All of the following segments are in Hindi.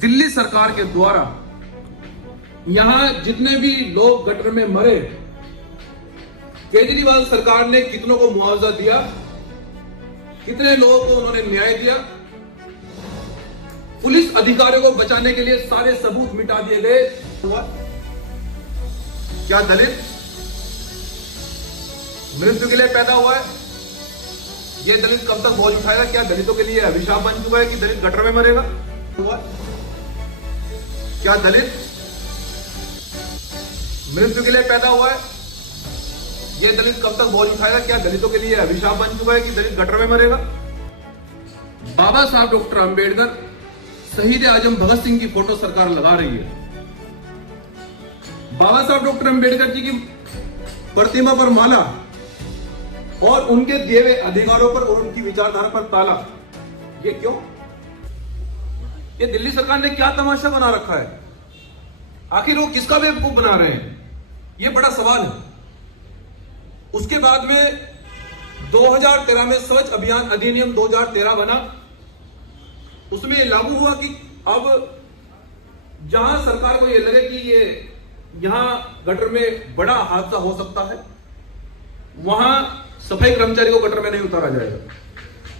दिल्ली सरकार के द्वारा यहां जितने भी लोग गटर में मरे, केजरीवाल सरकार ने कितनों को मुआवजा दिया, कितने लोगों को उन्होंने न्याय दिया, पुलिस अधिकारियों को बचाने के लिए सारे सबूत मिटा दिए गए। क्या दलित मृत्यु के लिए पैदा हुआ है? यह दलित कब तक बोझ उठाएगा? क्या दलितों के लिए अभिशाप बन चुका है कि दलित गटर में मरेगा? क्या दलित मृत्यु के लिए पैदा हुआ है? यह दलित कब तक बोझ उठाएगा? क्या दलितों के लिए अभिशाप बन चुका है कि दलित गटर में मरेगा? बाबा साहब डॉक्टर अंबेडकर, शहीद आजम भगत सिंह की फोटो सरकार लगा रही है। बाबा साहब डॉक्टर अंबेडकर जी की प्रतिमा पर माला और उनके दिए हुए अधिकारों पर और उनकी विचारधारा पर ताला। ये क्यों? ये दिल्ली सरकार ने क्या तमाशा बना रखा है? आखिर वो किसका बेवकूफ बना रहे हैं? ये बड़ा सवाल है। उसके बाद में 2013 में स्वच्छ अभियान अधिनियम 2013 बना। उसमें यह लागू हुआ कि अब जहां सरकार को यह लगे कि ये यहां गटर में बड़ा हादसा हो सकता है, वहां सफाई कर्मचारी को गटर में नहीं उतारा जाएगा।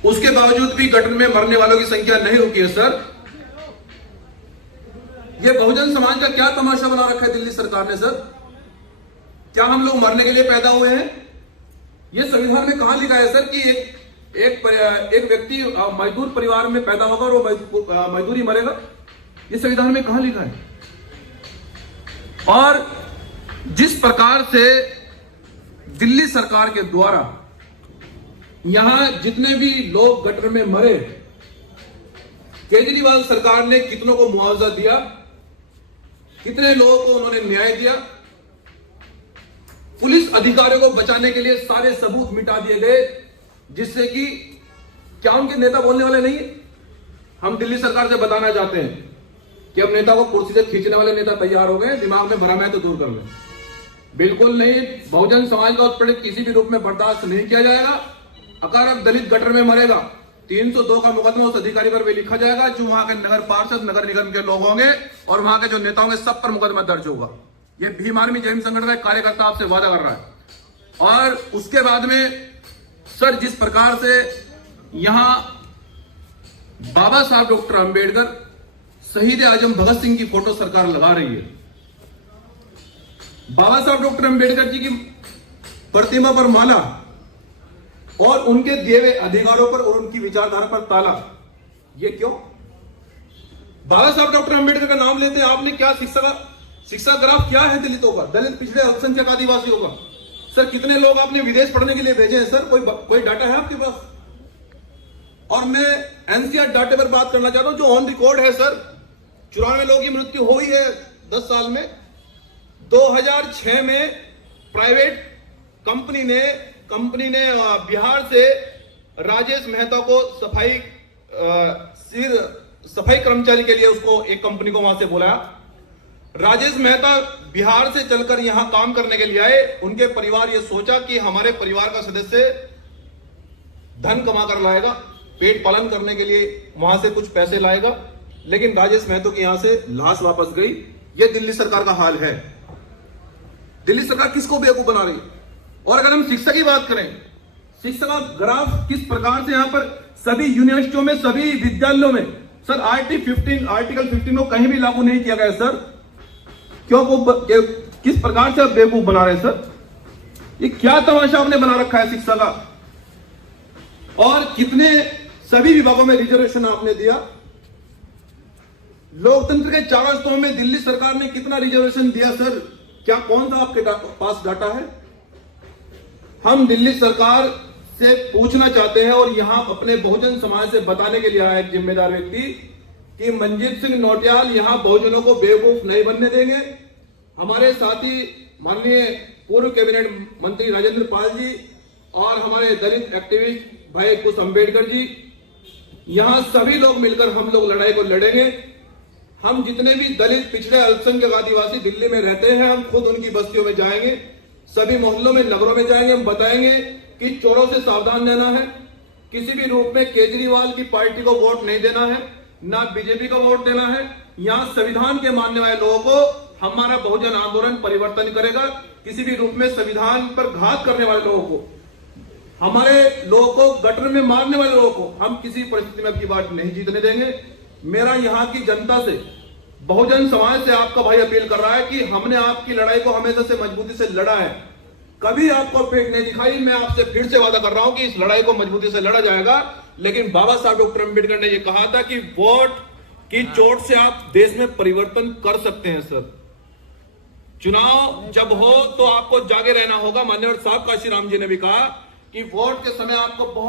उसके बावजूद भी गटर में मरने वालों की संख्या नहीं रुकी है। सर, ये बहुजन समाज का क्या तमाशा बना रखा है दिल्ली सरकार ने? सर, क्या हम लोग मरने के लिए पैदा हुए हैं? ये संविधान में कहां लिखा है सर कि एक व्यक्ति मजदूर परिवार में पैदा होगा और वो मजदूरी मरेगा? ये संविधान में कहां लिखा है? और जिस प्रकार से दिल्ली सरकार के द्वारा यहां जितने भी लोग गटर में मरे, केजरीवाल सरकार ने कितनों को मुआवजा दिया, कितने लोगों को उन्होंने न्याय दिया, पुलिस अधिकारियों को बचाने के लिए सारे सबूत मिटा दिए गए, जिससे कि क्या उनके नेता बोलने वाले नहीं? हम दिल्ली सरकार से बताना चाहते हैं कि अब नेता को कुर्सी से खींचने वाले नेता तैयार हो गए, दिमाग में भ्रम है तो दूर कर लें। बिल्कुल नहीं, बहुजन समाज का उत्पीड़न किसी भी रूप में बर्दाश्त नहीं किया जाएगा। अगर अब दलित गटर में मरेगा, 302 का मुकदमा उस अधिकारी पर भी लिखा जाएगा जो वहां के नगर पार्षद, नगर निगम के लोग होंगे और वहां के जो नेता होंगे, सब पर मुकदमा दर्ज होगा। ये भीम आर्मी जैन संगठन का कार्यकर्ता आपसे वादा कर रहा है। और उसके बाद में सर, जिस प्रकार से यहां बाबा साहब डॉक्टर अंबेडकर, शहीद आजम भगत सिंह की फोटो सरकार लगा रही है। बाबा साहब डॉक्टर अंबेडकर जी की प्रतिमा पर माला और उनके दिए हुए अधिकारों पर और उनकी विचारधारा पर ताला। ये क्यों? बाबा साहब डॉक्टर अंबेडकर का नाम लेते हैं आपने, क्या शिक्षा ग्राफ क्या है दलितों का, दलित पिछड़े अल्पसंख्यक आदिवासियों का? सर, कितने लोग आपने विदेश पढ़ने के लिए भेजे हैं? सर, कोई डाटा है आपके पास? और मैं एनसीआर डाटे पर बात करना चाहता हूं जो ऑन रिकॉर्ड है। सर, 94 लोगों की मृत्यु हुई है 10 साल में। 2006 में प्राइवेट कंपनी ने बिहार से राजेश मेहता को सफाई कर्मचारी के लिए उसको एक कंपनी को वहां से बुलाया। राजेश मेहता बिहार से चलकर यहां काम करने के लिए आए। उनके परिवार ये सोचा कि हमारे परिवार का सदस्य धन कमा कर लाएगा, पेट पालन करने के लिए वहां से कुछ पैसे लाएगा, लेकिन राजेश मेहता की यहां से लाश वापस गई। ये दिल्ली सरकार का हाल है। दिल्ली सरकार किसको बेवकूफ बना रही है? और अगर हम शिक्षा की बात करें, शिक्षा का ग्राफ किस प्रकार से यहां पर सभी यूनिवर्सिटियों में, सभी विद्यालयों में सर आर्टिकल 15 को कहीं भी लागू नहीं किया गया। सर, क्यों किस प्रकार से आप बेवकूफ बना रहे हैं? सर, ये क्या तमाशा आपने बना रखा है शिक्षा का? और कितने सभी विभागों में रिजर्वेशन आपने दिया। लोकतंत्र के चारों स्तंभों में दिल्ली सरकार ने कितना रिजर्वेशन दिया? सर, क्या कौन सा आपके पास डाटा है? हम दिल्ली सरकार से पूछना चाहते हैं और यहां अपने बहुजन समाज से बताने के लिए आया एक जिम्मेदार व्यक्ति कि मंजीत सिंह नौटियाल यहां बहुजनों को बेवकूफ नहीं बनने देंगे। हमारे साथी माननीय पूर्व कैबिनेट मंत्री राजेंद्र पाल जी और हमारे दलित एक्टिविस्ट भाई कुश अंबेडकर जी, यहां सभी लोग मिलकर हम लोग लड़ाई को लड़ेंगे। हम जितने भी दलित पिछड़े अल्पसंख्यक आदिवासी दिल्ली में रहते हैं, हम खुद उनकी बस्तियों में जाएंगे, सभी मोहल्लों में, नगरों में जाएंगे। हम बताएंगे कि चोरों से सावधान रहना है, किसी भी रूप में केजरीवाल की पार्टी को वोट नहीं देना है, ना बीजेपी को वोट देना है। यहाँ संविधान के मानने वाले लोगों को हमारा बहुजन आंदोलन परिवर्तन करेगा। किसी भी रूप में संविधान पर घात करने वाले लोगों को, हमारे लोगों को गटर में मारने वाले लोगों को हम किसी परिस्थिति में अपनी बात नहीं जीतने देंगे। मेरा यहाँ की जनता से, बहुजन समाज से आपका भाई अपील कर रहा है कि हमने आपकी लड़ाई को हमेशा से मजबूती से लड़ा है, कभी आपको पेट नहीं दिखाई। मैं आपसे फिर से वादा कर रहा हूं कि इस लड़ाई को मजबूती से लड़ा जाएगा। लेकिन बाबा साहब डॉक्टर अंबेडकर ने यह कहा था कि वोट की चोट से आप देश में परिवर्तन कर सकते हैं। सर, चुनाव जब हो तो आपको जागे रहना होगा। माननीय साहब काशीराम जी ने भी कहा कि वोट के समय आपको बहुत